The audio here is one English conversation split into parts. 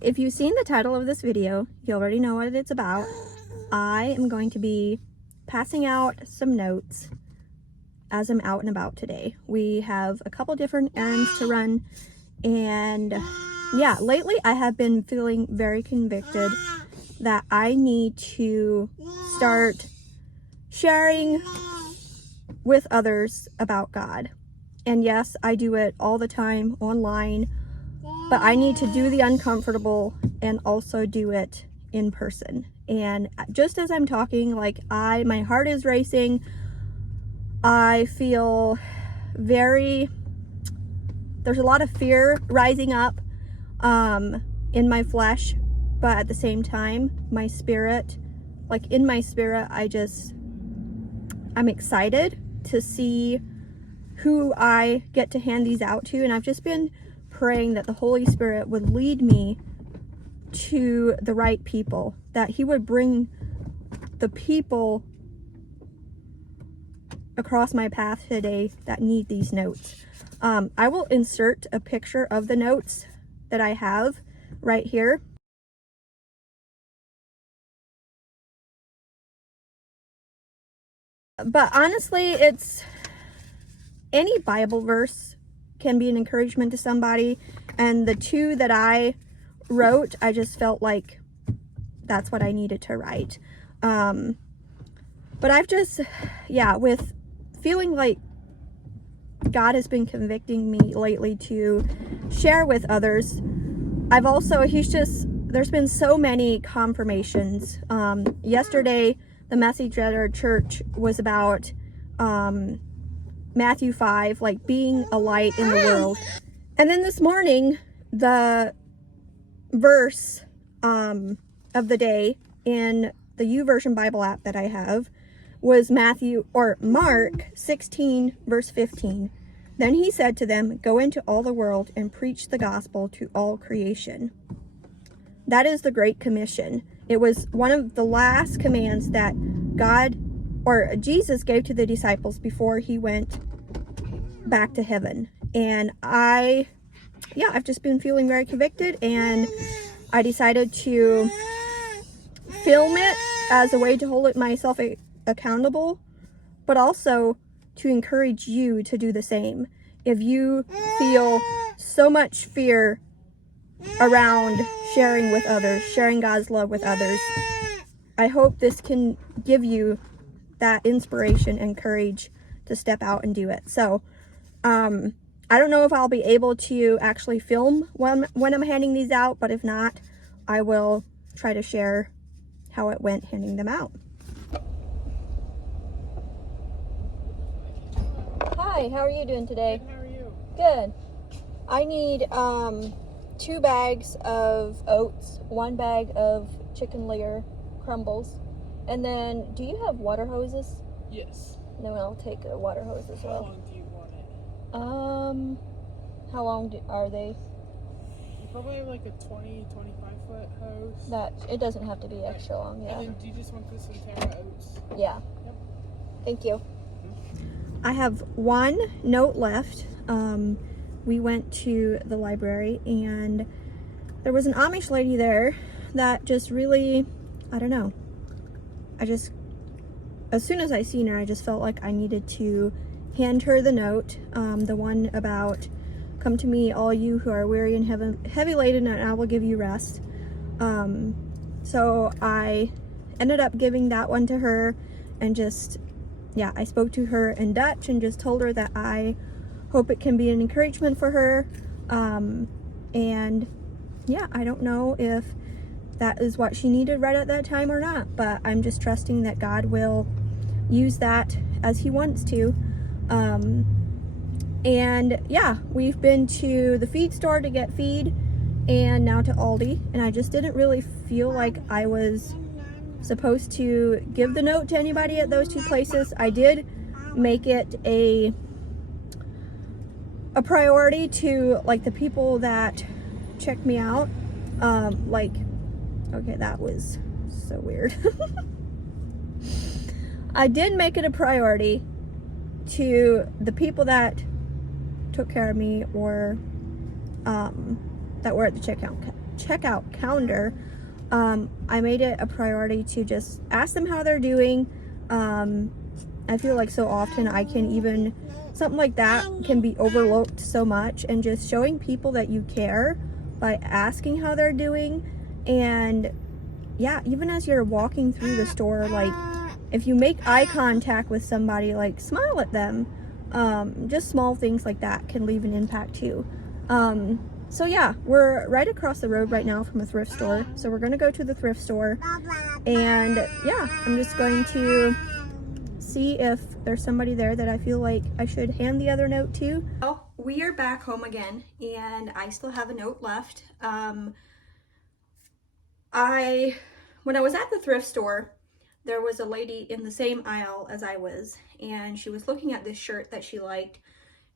If you've seen the title of this video, you already know what it's about. I am going to be passing out some notes as I'm out and about today. We have a couple different errands to run, and yeah, lately I have been feeling very convicted that I need to start sharing with others about God. And yes, I do it all the time online, but I need to do the uncomfortable and also do it in person. And just as I'm talking, like my heart is racing. I feel there's a lot of fear rising up in my flesh, but at the same time, my spirit, I'm excited to see who I get to hand these out to. And I've just been praying that the Holy Spirit would lead me to the right people, that He would bring the people across my path today that need these notes. I will insert a picture of the notes that I have right here. But honestly, any Bible verse can be an encouragement to somebody. And the two that I wrote, I just felt like that's what I needed to write. But I've just, with feeling like God has been convicting me lately to share with others. There's been so many confirmations. Yesterday, the message at our church was about Matthew 5, like being a light in the world. And then this morning, the verse of the day in the YouVersion Bible app that I have was Mark 16, verse 15. Then He said to them, "Go into all the world and preach the gospel to all creation." That is the Great Commission. It was one of the last commands that Jesus gave to the disciples before He went back to heaven. And I've just been feeling very convicted, and I decided to film it as a way to hold myself accountable, but also to encourage you to do the same. If you feel so much fear around sharing with others, sharing God's love with others, I hope this can give you that inspiration and courage to step out and do it. So, I don't know if I'll be able to actually film when I'm handing these out, but if not, I will try to share how it went handing them out. Hi, how are you doing today? Good, how are you? Good. I need 2 bags of oats, 1 bag of chicken layer crumbles, and then do you have water hoses? Yes. No, I'll take a water hose as well. How long do you want it? How long are they? You probably have like a 20, 25 foot hose. It doesn't have to be extra long, yeah. And then do you just want this in Terra Oats? Yeah. Yep. Thank you. I have 1 note left. We went to the library and there was an Amish lady there that just really, I don't know. As soon as I seen her, I just felt like I needed to hand her the note. The one about, "Come to me, all you who are weary and heavy laden, and I will give you rest." So I ended up giving that one to her, and I spoke to her in Dutch and just told her that I hope it can be an encouragement for her. I don't know if that is what she needed right at that time or not, but I'm just trusting that God will use that as He wants to. We've been to the feed store to get feed, and now to Aldi, and I just didn't really feel like I was supposed to give the note to anybody at those 2 places. I did make it a priority to the people that check me out. Okay, that was so weird. I did make it a priority to the people that took care of me or that were at the checkout counter, I made it a priority to just ask them how they're doing. I feel like so often something like that can be overlooked so much, and just showing people that you care by asking how they're doing. And yeah, even as you're walking through the store, like if you make eye contact with somebody, like smile at them. Just small things like that can leave an impact too. So yeah, we're right across the road right now from a thrift store. So we're gonna go to the thrift store, and yeah, I'm just going to see if there's somebody there that I feel like I should hand the other note to. Well, we are back home again, and I still have a note left. When I was at the thrift store, there was a lady in the same aisle as I was, and she was looking at this shirt that she liked,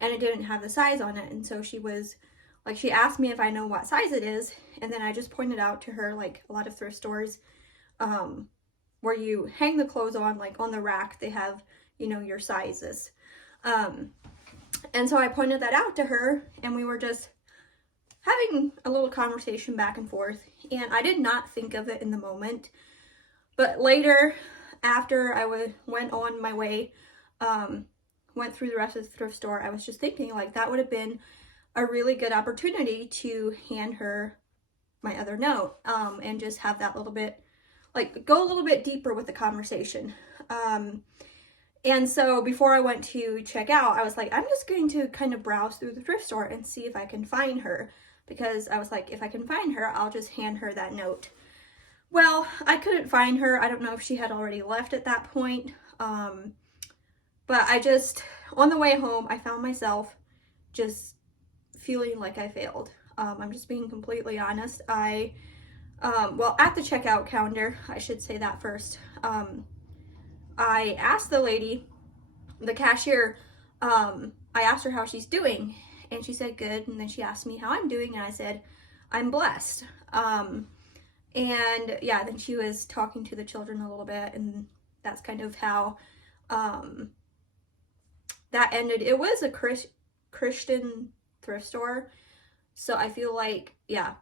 and it didn't have the size on it. And so she asked me if I know what size it is, and then I just pointed out to her, like a lot of thrift stores, where you hang the clothes on, like on the rack, they have, your sizes. And so I pointed that out to her, and we were just having a little conversation back and forth, and I did not think of it in the moment. But later, after I went on my way, went through the rest of the thrift store, I was just thinking, like, that would have been a really good opportunity to hand her my other note, and just have that little bit, like, go a little bit deeper with the conversation. And so before I went to check out, I was like, I'm just going to kind of browse through the thrift store and see if I can find her, because I was like, if I can find her, I'll just hand her that note. Well, I couldn't find her. I don't know if she had already left at that point. But on the way home, I found myself just feeling like I failed. I'm just being completely honest. At the checkout counter, I should say that first. I asked the lady, the cashier, I asked her how she's doing, and she said good. And then she asked me how I'm doing, and I said, I'm blessed. And yeah, then she was talking to the children a little bit, and that's kind of how that ended. It was a Christian thrift store, so I feel like, yeah,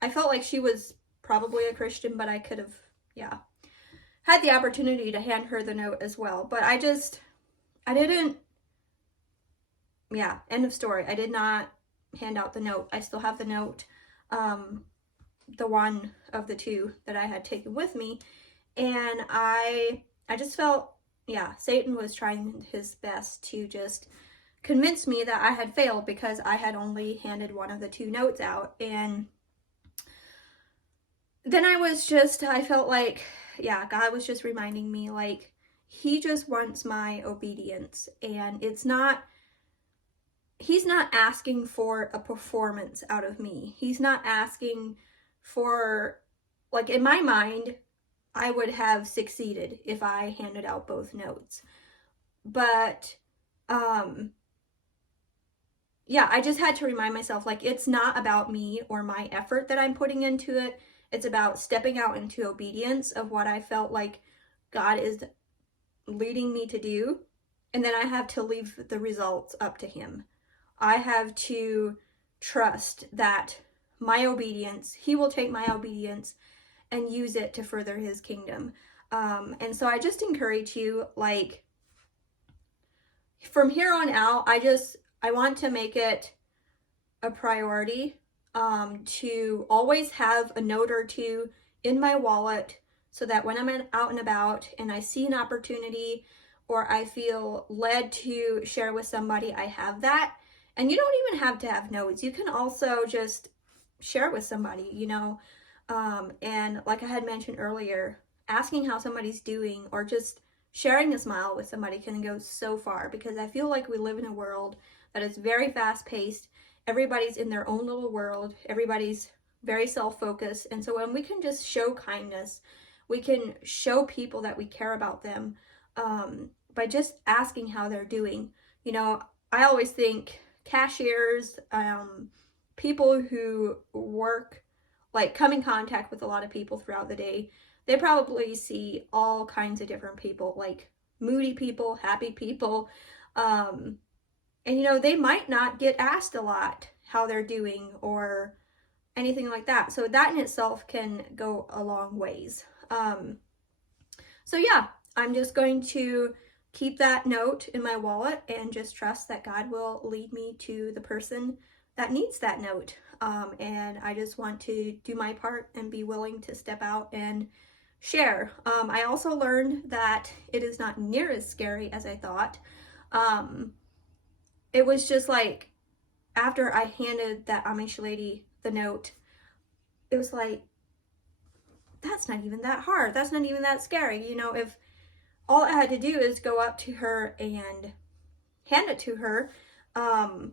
I felt like she was probably a Christian, but I could have, had the opportunity to hand her the note as well. But I didn't, end of story. I did not hand out the note. I still have the note, the one of the two that I had taken with me, and I just felt, Satan was trying his best to just convince me that I had failed because I had only handed one of the two notes out. And then I felt like, God was just reminding me, like, he just wants my obedience, and he's not asking for a performance out of me. He's not asking for, like, in my mind, I would have succeeded if I handed out both notes. But, I just had to remind myself, like, it's not about me or my effort that I'm putting into it. It's about stepping out into obedience of what I felt like God is leading me to do. And then I have to leave the results up to him. I have to trust that my obedience, he will take my obedience and use it to further his kingdom. And so I just encourage you, like, from here on out, I want to make it a priority to always have a note or two in my wallet, so that when I'm out and about and I see an opportunity or I feel led to share with somebody, I have that. And you don't even have to have notes. You can also just share with somebody, and like I had mentioned earlier, asking how somebody's doing or just sharing a smile with somebody can go so far, because I feel like we live in a world that is very fast-paced. Everybody's in their own little world. Everybody's very self-focused. And so when we can just show kindness, we can show people that we care about them by just asking how they're doing. I always think cashiers, people who work, like, come in contact with a lot of people throughout the day, they probably see all kinds of different people, like moody people, happy people, and they might not get asked a lot how they're doing, anything like that. So that in itself can go a long ways. So yeah, I'm just going to keep that note in my wallet and just trust that God will lead me to the person that needs that note. And I just want to do my part and be willing to step out and share. I also learned that it is not near as scary as I thought. It was just like, after I handed that Amish lady the note, it was like, that's not even that hard. That's not even that scary. You know, if all I had to do is go up to her and hand it to her, and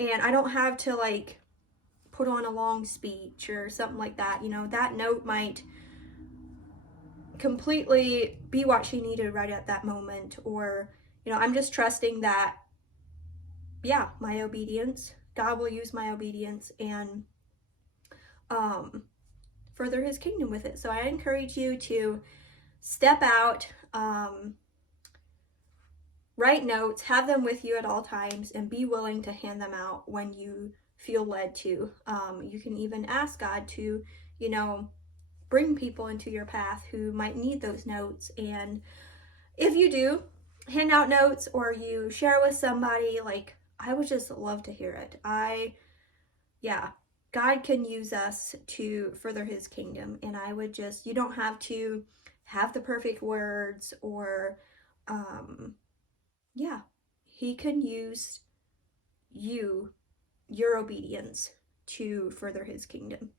I don't have to like put on a long speech or something like that. You know, that note might completely be what she needed right at that moment. Or, you know, I'm just trusting that, yeah, my obedience, God will use my obedience and further his kingdom with it. So I encourage you to step out, write notes, have them with you at all times, and be willing to hand them out when you feel led to. You can even ask God to, you know, bring people into your path who might need those notes. And if you do hand out notes or you share with somebody, like, I would just love to hear it. Yeah, God can use us to further his kingdom. And I would just, you don't have to have the perfect words or, yeah, he can use you, your obedience, to further his kingdom.